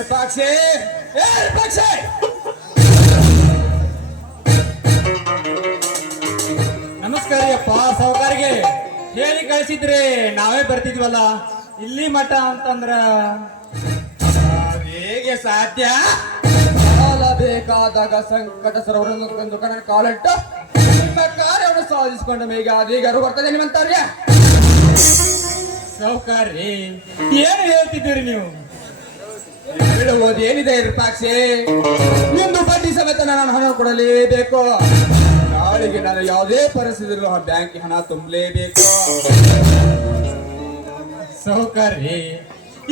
ಏ ವಿರೂಪಾಕ್ಷ ನಮಸ್ಕಾರ ಅಪ್ಪ ಸಾವುಕಾರಿಗೆ ಹೇಳಿ ಕಳಿಸಿದ್ರೆ, ನಾವೇ ಬರ್ತಿದ್ವಲ್ಲ. ಇಲ್ಲಿ ಮಠ ಅಂತಂದ್ರ, ಹೇಗೆ ಸಾಧ್ಯ? ಬೇಕಾದಾಗ ಸಂಕಟ ಸರವರನ್ನು ಕಂದು ಕಾಲಿಟ್ಟು. ನಿಮ್ಮ ಕಾರ್ಯವನ್ನು ಸಾಧಿಸಿಕೊಂಡ ಮೇಗ ಅದೀಗ ಅರು ಬರ್ತದೆ ನಿಮ್ಮಂತಾರ್ಯ ಸಾವುಕಾರಿ ಏನು ಹೇಳ್ತಿದ್ದೀರಿ ನೀವು? ಏನಿದೆ ರೂಪಾಕ್ಷಿ ನಿಮ್ದು ಬಡ್ಡಿ ಸಮೇತ ನಾನು ಹಣ ಕೊಡಲೇಬೇಕು. ನಾಳೆಗೆ ನಾನು ಯಾವುದೇ ಪರಿಸ್ಥಿತಿ ಆ ಬ್ಯಾಂಕ್ ಹಣ ತುಂಬಲೇಬೇಕು. ಸೌಕರ್ಯ.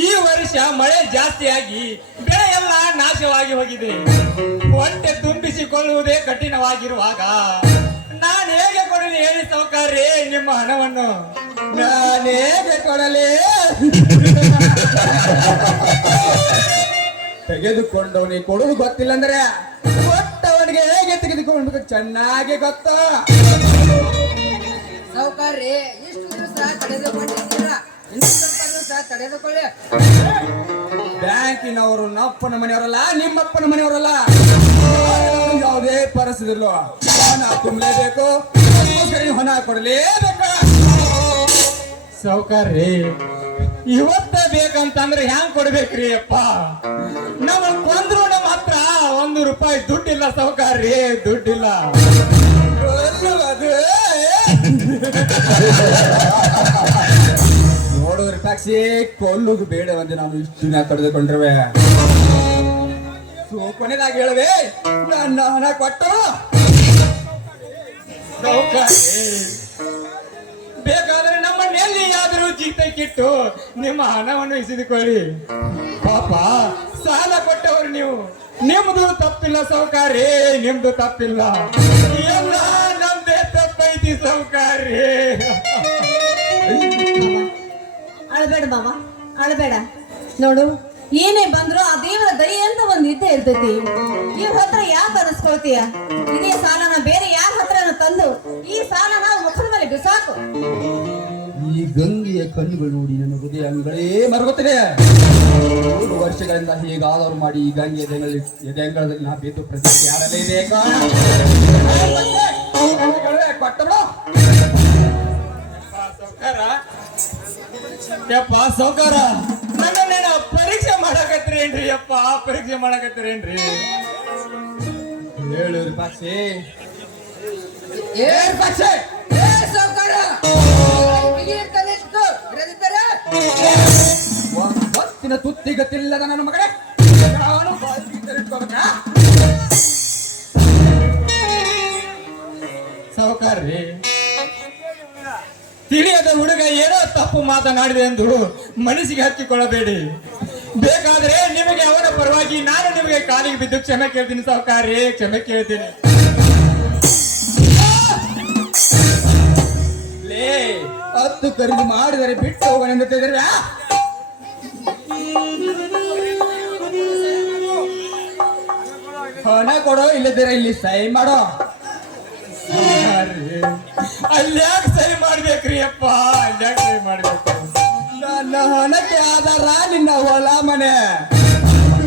ಈ ವರ್ಷ ಮಳೆ ಜಾಸ್ತಿಯಾಗಿ ಬೆಳೆ ಎಲ್ಲ ನಾಶವಾಗಿ ಹೋಗಿದೆ. ಹೊಟ್ಟೆ ತುಂಬಿಸಿಕೊಳ್ಳುವುದೇ ಕಠಿಣವಾಗಿರುವಾಗ ನಾನು ಹೇಗೆ ಕೊಡಲಿ ಹೇಳಿ ಸೌಕರ್ಯ ನಿಮ್ಮ ಹಣವನ್ನು? ನಾನೇಗೆ ಕೊಡಲಿ? ತೆಗೆದುಕೊಂಡವನಿಗೆ ಕೊಡುವುದು ಗೊತ್ತಿಲ್ಲ ಅಂದ್ರೆ ಕೊಟ್ಟವನಿಗೆ ಹೇಗೆ ತೆಗೆದುಕೊಂಡು ಚೆನ್ನಾಗಿ ಗೊತ್ತು. ಸಾವುಕಾರ್ರಿ ಇಷ್ಟು ದಿವಸ ತಡೆದುಕೊಂಡಿದ್ದೀರಾ? ಇನ್ನು ಸ್ವಲ್ಪ ದಿವಸ ತಡೆದುಕೊಳ್ಳಿ. ಬ್ಯಾಂಕಿನವರು ನಮ್ಮಪ್ಪನ ಮನೆಯವರಲ್ಲ ನಿಮ್ಮಪ್ಪನ ಮನೆಯವರಲ್ಲ. ಯಾವುದೇ ಪರಿಸ್ಥಿತಿಯಲ್ಲೂ ಹಣ ತುಂಬಲೇಬೇಕು. ಹಣ ಕೊಡಲೇಬೇಕು. ಸಾವುಕಾರ್ರಿ ಇವತ್ತ ಬೇಕಂತಂದ್ರೆ ಹ್ಯಾಂಗ್ ಕೊಡ್ಬೇಕ್ರಿ ಅಪ್ಪ? ನಮ್ಮ ಕೊಂದ್ರು ನಮ್ಮ ಹತ್ರ ಒಂದು ರೂಪಾಯಿ ದುಡ್ಡಿಲ್ಲ, ಸಾವುಕಾರ್ರಿ. ದುಡ್ಡಿಲ್ಲ. ನೋಡಿದ್ರೆ ಸಾಕ್ಷಿ ಕೊಲ್ಲುದು ಬೇಡ ಒಂದು ನಾನು ಇಷ್ಟು ದಿನ ತಡೆದುಕೊಂಡ್ರವೆ ಕೊನೆದಾಗ ಹೇಳವೆ ನನ್ನ ಹಣ ಕೊಟ್ಟು. ಬೇಕಾದ್ರೆ ಎಲ್ಲಿಯಾದರೂ ಜೀತಕ್ಕಿಟ್ಟು ನಿಮ್ಮ ಹಣವನ್ನು ಇಸಿದುಕೊಳ್ಳಿ. ಪಾಪ, ಸಾಲ ಕೊಟ್ಟವರು ನೀವು. ನಿಮ್ದು ತಪ್ಪಿಲ್ಲ ಸೌಕಾರಿ, ನಿಮ್ದು ತಪ್ಪಿಲ್ಲ. ಎಲ್ಲ ನಮ್ದೇ ತಪ್ಪೈತಿ ಸೌಕಾರಿ. ಅಳಬೇಡ ಮಾವ, ಅಳಬೇಡ. ನೋಡು, ಏನೇ ಬಂದ್ರು ಆ ದೇವರ ದಯ ಅಂತ ಒಂದ್ ನಿದ್ದೆ ಇರ್ತೈತಿ. ಇವ್ರ ಹತ್ರ ಯಾಕೆ ಅನಿಸ್ಕೊಳ್ತೀಯ ಇದೇ ಸಾಲನ ಬೇರೆ ಯಾರ ಹತ್ರನ ತಂದು ಈ ಸಾಲನ ಮುಖದ ಮೇಲೆ ಬಿಸಾಕು. ಈ ಗಂಗೆಯ ಕಣ್ಣುಗಳು ನೋಡಿ ನನ್ನ ಹೃದಯ ಅಂಗಳೇ ಮರಗುತ್ತದೆ. ಮೂರು ವರ್ಷಗಳಿಂದ ಹೇಗಾದರೂ ಮಾಡಿ ಈ ಗಂಗೆ ಎದೆಗಳಲ್ಲಿ ಎದೆಂಗಳದಲ್ಲಿ ನಾ ಬೇತು ಪ್ರತಿಷ್ಠೆ ಕೊಟ್ಟಬಿಡು ಸಾವ್ಕಾರ ಯಪ್ಪ ಸಾವ್ಕಾರ ನನ್ನನ್ನೇನ ಪರೀಕ್ಷೆ ಮಾಡಕತ್ರಿ ಯಪ್ಪ ಪರೀಕ್ಷೆ ಮಾಡಕತ್ತೀರೇನ್ರಿ? ಹೇಳು ಪಕ್ಷಿ. ಏನ್ ಪಕ್ಷಿ. ಏ ಸಾವುಕಾರ ಹೊತ್ತಿನ ತುತ್ತಿಗತಿಲ್ಲದ ನನ್ನ ಮಗನೇ, ನಾನು? ಸಾವ್ಕಾರ್ರಿ, ತಿಳಿಯದ ಹುಡುಗ ಏನೋ ತಪ್ಪು ಮಾತನಾಡಿದೆ ಎಂದು ಮನಸ್ಸಿಗೆ ಹಚ್ಚಿಕೊಳ್ಳಬೇಡಿ. ಬೇಕಾದ್ರೆ ನಿಮಗೆ ಅವನ ಪರವಾಗಿ ನಾನು ನಿಮಗೆ ಕಾಲಿಗೆ ಬಿದ್ದು ಕ್ಷಮೆ ಕೇಳ್ತೀನಿ ಸಾವುಕಾರ್ರಿ, ಕ್ಷಮೆ ಕೇಳ್ತೀನಿ. ಹತ್ತು ಖರೀದಿ ಮಾಡಿದರೆ ಬಿಟ್ಟು ಹೋಗೋಣ ತಿಳಿದ್ರೆ ಹಣ ಕೊಡೋ ಇಲ್ಲದಿರ ಇಲ್ಲಿ ಸಹಿ ಮಾಡೋ? ಅಲ್ಲಿ ಯಾಕೆ ಸಹಿ ಮಾಡ್ಬೇಕ್ರಿ ಅಪ್ಪ? ಅಲ್ಯಾಕ್ ಸಹಿ ಮಾಡ್ಬೇಕು? ನನ್ನ ಹಣಕ್ಕೆ ಆಧಾರ ನಿನ್ನ ಹೊಲ ಮನೆ.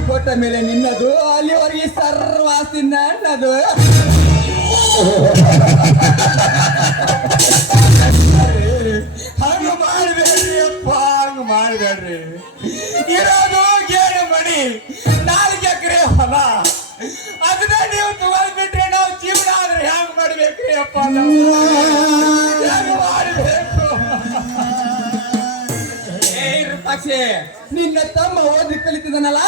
ಕೊಟ್ಟ ಮೇಲೆ ನಿನ್ನದು ಅಲ್ಲಿವರೆಗೆ ಸರ್ವಾಸ್ತಿ ನನ್ನದು. ಹಂಗ ಮಾಡಬೇಡ್ರಿ ಅಪ್ಪ ಹಂಗ ಮಾಡಬೇಡ್ರಿ ಇರೋದು ಮಣಿ ನಾಲ್ಕು ಎಕರೆ ಹೊಲ ಅದನ್ನ ನೀವು ತಗೊಂಡ್ಬಿಟ್ರೆ ನಾವು ಜೀವನ ಆದ್ರೆ ಹೆಂಗ್ ಮಾಡ್ಬೇಕ್ರಿ ಅಪ್ಪ ನಿನ್ನ ತಮ್ಮ ಓದಿ ಕಲಿತಿದ್ದಾನಲ್ಲ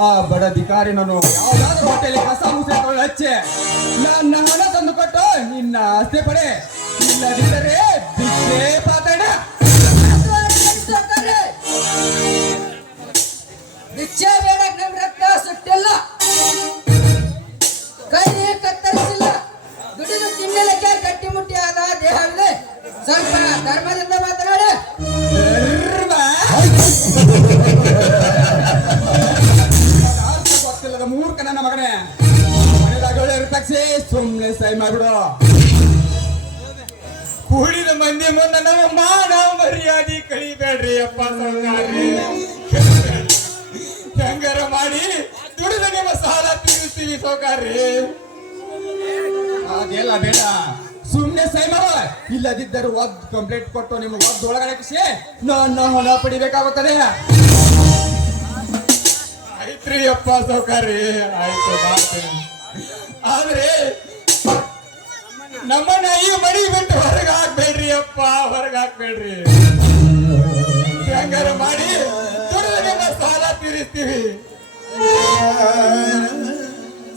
ಆ ಬಡ ಅಧಿಕಾರಿ ನಾನು ಯಾವ್ದಾದ್ರು ಹೋಟೆಲ್ ಕಸ ಮುಸೆ ಹಚ್ಚೆ ನನ್ನ ಹಣ ತಂದು ಕೊಟ್ಟು ನಿನ್ನ ಆಸ್ತಿ ಪಡೆ. ಇಲ್ಲದಿದ್ದರೆ ಭಿಕ್ಷೆ ಪಾತಣ ಭಿಕ್ಷೆ ಬೇಡ ನಮ್ ರಕ್ತ ಸುಟ್ಟಿಲ್ಲ. ಕೈ ಕತ್ತರಿಸಿಲ್ಲ. ದುಡಿದು ತಿನ್ನಲಿಕ್ಕೆ ಗಟ್ಟಿಮುಟ್ಟಿ ಆದ ದೇಹವಿದೆ. ಸ್ವಲ್ಪ ಧರ್ಮದಿಂದ ಒಳ್ಳೆ ಸುಮ್ಮನೆ ಸೈ ಮಾಡ್ಬಿಡು ಕೂಡಿದ ಮಂದಿ ಮುಂದೆ ನಮ್ಮ ಮಾನ ಮರ್ಯಾದೆ ಕಳಿಬೇಡ್ರಿ ಅಪ್ಪ ಸರ್ಕಾರಿ. ಹೆಂಗಾರ ಮಾಡಿ ದುಡಿದ ನಿಮ್ಮ ಸಾಲ ತೀರಿಸ್ತೀವಿ ಸೌಕಾರ್ರಿ ಅದೆಲ್ಲ ಬೇಡ. ಸುಮ್ನೆ ಸೈ ಮಾಡ ಇಲ್ಲದಿದ್ದರೂ ಒದ್ ಕಂಪ್ಲೇಂಟ್ ಕೊಟ್ಟು ನಿಮ್ಗೆ ಒದ್ದು ಒಳಗಡೆ ಹಾಕಿಸಿ ನನ್ನ ಹೊಲ ಪಡಿಬೇಕಾಗುತ್ತದೆ. ಆಯ್ತ್ರಿ ಅಪ್ಪ ಸೌಕಾರ್ರಿ ಆಯ್ತು ಮಾಡ್ತೀನಿ ಆದ್ರೆ ನಮ್ಮನ್ನ ಈ ಮಡಿ ಬಿಟ್ಟು ಹೊರಗೆ ಹಾಕ್ಬೇಡ್ರಿ ಅಪ್ಪ ಹೊರಗೆ ಹಾಕ್ಬೇಡ್ರಿ ಹೆಂಗಾರ ಮಾಡಿ ನಿಮ್ಮ ಸಾಲ ತೀರಿಸ್ತೀವಿ.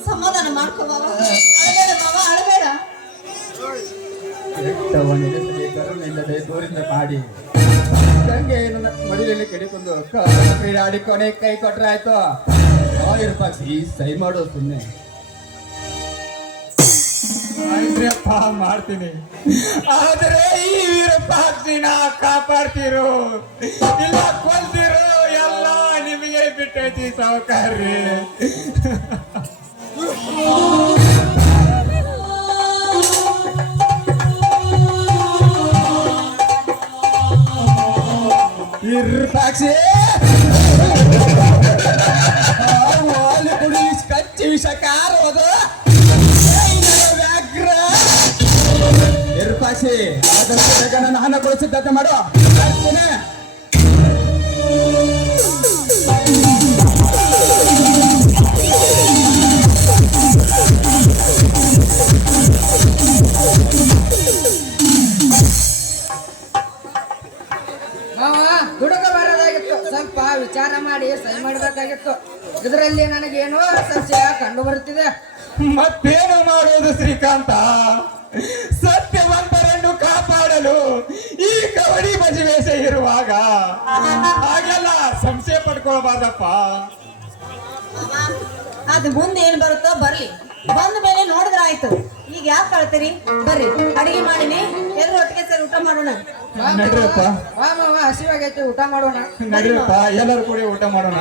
ಸಮಾಧಾನ ಮಾಡ್ಕೋ ಮಾವ. ಅಳಬೇಡ ಮಾವ ಅಳಬೇಡ. ಕೆಟ್ಟವನಿಲ್ಲದೆ ದೂರಿಂದ ಮಾಡಿ. ಗಂಗೆ ನನ್ನ ಮಡಿಲಲ್ಲಿ ಕಡಿಕೊಂಡು ಕ್ರೀಡಾಡಿ ಕೊನೆ ಕೈ ಕೊಟ್ರೆ ಆಯ್ತು ಆಯಿರ್ ಪಕ್ಷಿ ಸೈ ಮಾಡೋ ಸುಮ್ಮನೆ ಅಪ್ಪ ಮಾಡ್ತೀನಿ. ಆದರೆ ಈ ವೀರಪ್ಪಾಕ್ಷಿನ ಕಾಪಾಡ್ತಿರು ಇಲ್ಲ ಕೊಲ್ತಿರು ಎಲ್ಲ ನಿಮಗೆ ಬಿಟ್ಟೈತಿ ಸಾವುಕಾರ್ರಿ. ವಾಲಿ ಬೇಗ ನನ್ನ ಹಣ ಮಾಡು. ಮಾವ ದುಡುಕ ಬರೋದಾಗಿತ್ತು. ಸ್ವಲ್ಪ ವಿಚಾರ ಮಾಡಿ ಸಹಿ ಮಾಡಬೇಕಾಗಿತ್ತು. ಇದರಲ್ಲಿ ನನಗೇನು ಸಂಶಯ ಕಂಡು ಬರುತ್ತಿದೆ. ಮತ್ತೇನು ಮಾಡುವುದು ಶ್ರೀಕಾಂತ? ಇರುವಾಗ ಹಾಗೆಲ್ಲ ಸಂಶಯ ಪಡ್ಕೊಳ್ಬಾರ್ದಪ್ಪ. ಅದು ಮುಂದೆ ಏನ್ ಬರುತ್ತೋ ಬರ್ಲಿ. ಬಂದ ಮೇಲೆ ನೋಡಿದ್ರ ಆಯ್ತು. ಈಗ ಯಾಕೆ ಕಳ್ತೀರಿ? ಬರ್ರಿ. ಅಡಿಗೆ ಮಾಡಿನಿ. ಎಲ್ಲರೂ ಒಟ್ಟಿಗೆ ಸೇರಿ ಊಟ ಮಾಡೋಣ. ನಡ್ರಿಯಪ್ಪ ಹಸಿವಾಗೈತೆ ಊಟ ಮಾಡೋಣ. ನಡ್ರಿಯಪ್ಪ ಎಲ್ಲರೂ ಕೂಡಿ ಊಟ ಮಾಡೋಣ.